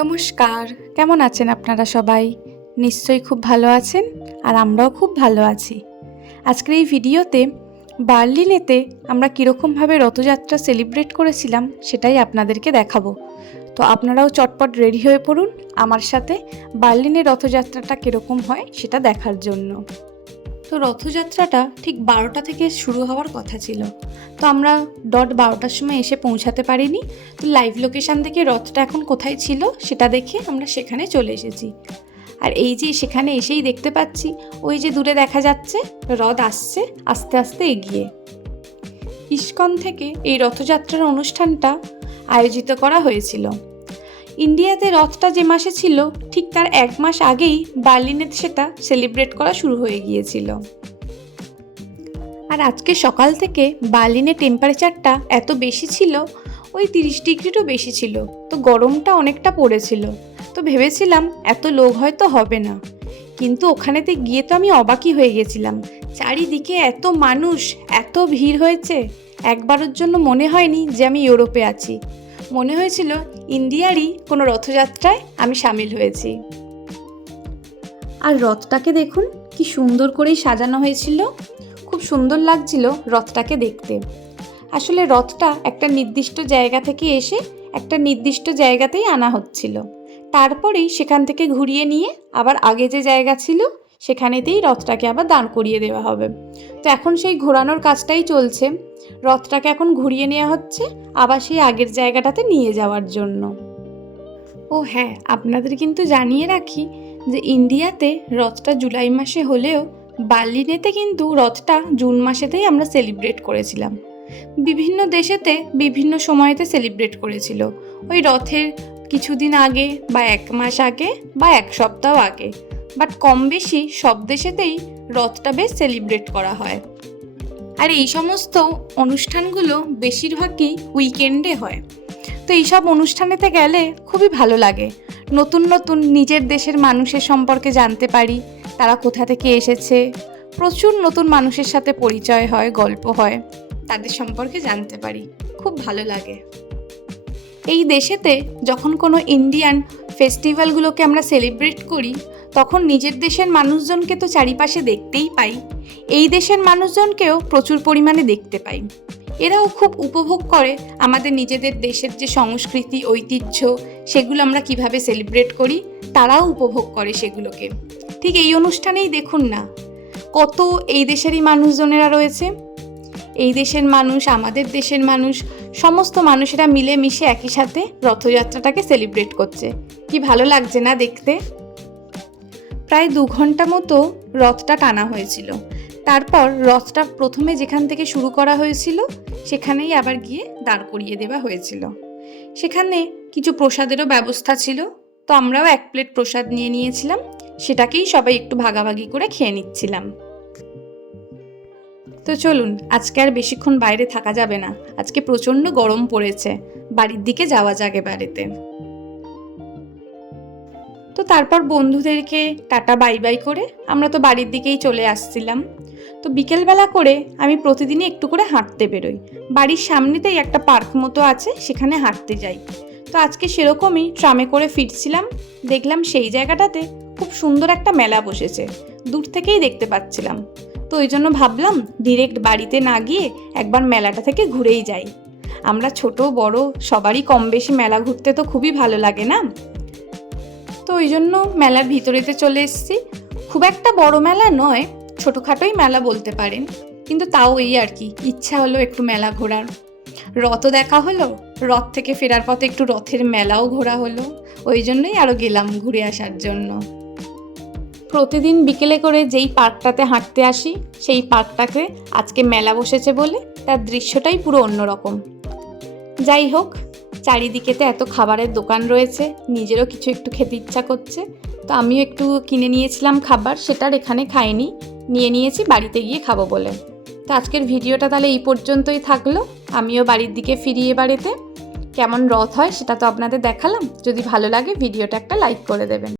নমস্কার, কেমন আছেন আপনারা সবাই? নিশ্চয়ই খুব ভালো আছেন আর আমরাও খুব ভালো আছি। আজকের এই ভিডিওতে বার্লিনেতে আমরা কীরকমভাবে রথযাত্রা সেলিব্রেট করেছিলাম সেটাই আপনাদেরকে দেখাবো। তো আপনারাও চটপট রেডি হয়ে পড়ুন আমার সাথে বার্লিনের রথযাত্রাটা কীরকম হয় সেটা দেখার জন্য। তো রথযাত্রাটা ঠিক 12টা থেকে শুরু হওয়ার কথা ছিল, তো আমরা 12টার সময় এসে পৌঁছাতে পারিনি। তো লাইভ লোকেশান থেকে রথটা এখন কোথায় ছিল সেটা দেখে আমরা সেখানে চলে এসেছি। আর এই যে সেখানে এসেই দেখতে পাচ্ছি ওই যে দূরে দেখা যাচ্ছে রথ আসছে আস্তে আস্তে এগিয়ে। ইস্কন থেকে এই রথযাত্রার অনুষ্ঠানটা আয়োজিত করা হয়েছিল। ইন্ডিয়াতে রথটা যে মাসে ছিল ঠিক তার 1 মাস আগেই বার্লিনে সেটা সেলিব্রেট করা শুরু হয়ে গিয়েছিল। আর আজকে সকাল থেকে বার্লিনে টেম্পারেচারটা এত বেশি ছিল, ওই 30 ডিগ্রিরও বেশি ছিল, তো গরমটা অনেকটা পড়েছিল। তো ভেবেছিলাম এত লোক হয়তো হবে না, কিন্তু ওখানেতে গিয়ে তো আমি অবাকই হয়ে গেছিলাম। চারিদিকে এত মানুষ, এত ভিড় হয়েছে, একবারের জন্য মনে হয়নি যে আমি ইউরোপে আছি। মনে হয়েছিল ইন্ডিয়ারই কোনো রথযাত্রায় আমি সামিল হয়েছি। আর রথটাকে দেখুন কি সুন্দর করেই সাজানো হয়েছিল, খুব সুন্দর লাগছিল রথটাকে দেখতে। আসলে রথটা একটা নির্দিষ্ট জায়গা থেকে এসে একটা নির্দিষ্ট জায়গাতেই আনা হচ্ছিল, তারপরেই সেখান থেকে ঘুরিয়ে নিয়ে আবার আগে যে জায়গা ছিল সেখানেতেই রথটাকে আবার দাঁড় করিয়ে দেওয়া হবে। তো এখন সেই ঘোরানোর কাজটাই চলছে, রথটাকে এখন ঘুরিয়ে নেওয়া হচ্ছে আবার সেই আগের জায়গাটাতে নিয়ে যাওয়ার জন্য। ও হ্যাঁ, আপনাদের কিন্তু জানিয়ে রাখি যে ইন্ডিয়াতে রথটা জুলাই মাসে হলেও বার্লিনেতে কিন্তু রথটা জুন মাসেতেই আমরা সেলিব্রেট করেছিলাম। বিভিন্ন দেশেতে বিভিন্ন সময়তে সেলিব্রেট করেছিল, ওই রথের কিছুদিন আগে বা 1 মাস আগে বা 1 সপ্তাহ আগে, বাট কম বেশি সব দেশেতেই রথটা বেশ সেলিব্রেট করা হয়। আর এই সমস্ত অনুষ্ঠানগুলো বেশিরভাগই উইকেন্ডে হয়। তো এইসব অনুষ্ঠানেতে গেলে খুবই ভালো লাগে, নতুন নতুন নিজের দেশের মানুষের সম্পর্কে জানতে পারি, তারা কোথা থেকে এসেছে, প্রচুর নতুন মানুষের সাথে পরিচয় হয়, গল্প হয়, তাদের সম্পর্কে জানতে পারি, খুব ভালো লাগে। এই দেশেতে যখন কোনো ইন্ডিয়ান ফেস্টিভ্যালগুলোকে আমরা সেলিব্রেট করি তখন নিজের দেশের মানুষজনকে তো চারিপাশে দেখতেই পাই, এই দেশের মানুষজনকেও প্রচুর পরিমাণে দেখতে পাই। এরাও খুব উপভোগ করে আমাদের নিজেদের দেশের যে সংস্কৃতি ঐতিহ্য সেগুলো আমরা কিভাবে সেলিব্রেট করি, তারাও উপভোগ করে সেগুলোকে। ঠিক এই অনুষ্ঠানেই দেখুন না কত এই দেশেরই মানুষজনেরা রয়েছে, এই দেশের মানুষ, আমাদের দেশের মানুষ, সমস্ত মানুষেরা মিলে মিশে একই সাথে রথযাত্রাটাকে সেলিব্রেট করছে। কি ভালো লাগছে না দেখতে। প্রায় 2 ঘন্টা মতো রথটা টানা হয়েছিল, তারপর রথটা প্রথমে যেখান থেকে শুরু করা হয়েছিল সেখানেই আবার গিয়ে দাঁড় করিয়ে দেওয়া হয়েছিল। সেখানে কিছু প্রসাদেরও ব্যবস্থা ছিল, তো আমরাও 1 প্লেট প্রসাদ নিয়ে নিয়েছিলাম, সেটাকেই সবাই একটু ভাগাভাগি করে খেয়ে নিচ্ছিলাম। তো চলুন, আজকে আর বেশিক্ষণ বাইরে থাকা যাবে না, আজকে প্রচণ্ড গরম পড়েছে, বাড়ির দিকে যাওয়া যাক বাড়িতে। তো তারপর বন্ধুদেরকে টাটা বাই বাই করে আমরা তো বাড়ির দিকেই চলে আসছিলাম। তো বিকেলবেলা করে আমি প্রতিদিনই একটু করে হাঁটতে বেরোই, বাড়ির সামনেতেই একটা পার্ক মতো আছে, সেখানে হাঁটতে যাই। তো আজকে সেরকমই ট্রামে করে ফিরছিলাম, দেখলাম সেই জায়গাটাতে খুব সুন্দর একটা মেলা বসেছে, দূর থেকেই দেখতে পাচ্ছিলাম। তো ওই জন্য ভাবলাম ডিরেক্ট বাড়িতে না গিয়ে একবার মেলাটা থেকে ঘুরেই যাই। আমরা ছোট বড় সবারই কম বেশি মেলা ঘুরতে তো খুবই ভালো লাগে না, তো ওই জন্য মেলার ভিতরেতে চলে এসেছি। খুব একটা বড় মেলা নয়, ছোটোখাটোই মেলা বলতে পারেন, কিন্তু তাও এই আর কি, ইচ্ছা হলো একটু মেলা ঘোরার। রথও দেখা হলো, রথ থেকে ফেরার পথে একটু রথের মেলাও ঘোরা হলো, ওই জন্যই আরও গেলাম ঘুরে আসার জন্য। প্রতিদিন বিকেলে করে যেই পার্কটাতে হাঁটতে আসি সেই পার্কটাতে আজকে মেলা বসেছে বলে তার দৃশ্যটাই পুরো অন্যরকম। যাই হোক, চারিদিকেতে এত খাবারের দোকান রয়েছে, নিজেরও কিছু একটু খেতে ইচ্ছা করছে, তো আমিও একটু কিনে নিয়েছিলাম খাবার, সেটার এখানে খাইনি, নিয়ে নিয়েছি বাড়িতে গিয়ে খাবো বলে। তো আজকের ভিডিওটা তাহলে এই পর্যন্তই থাকলো, আমিও বাড়ির দিকে ফিরি বাড়িতে। কেমন রথ হয় সেটা তো আপনাদের দেখালাম, যদি ভালো লাগে ভিডিওটা একটা লাইক করে দেবেন।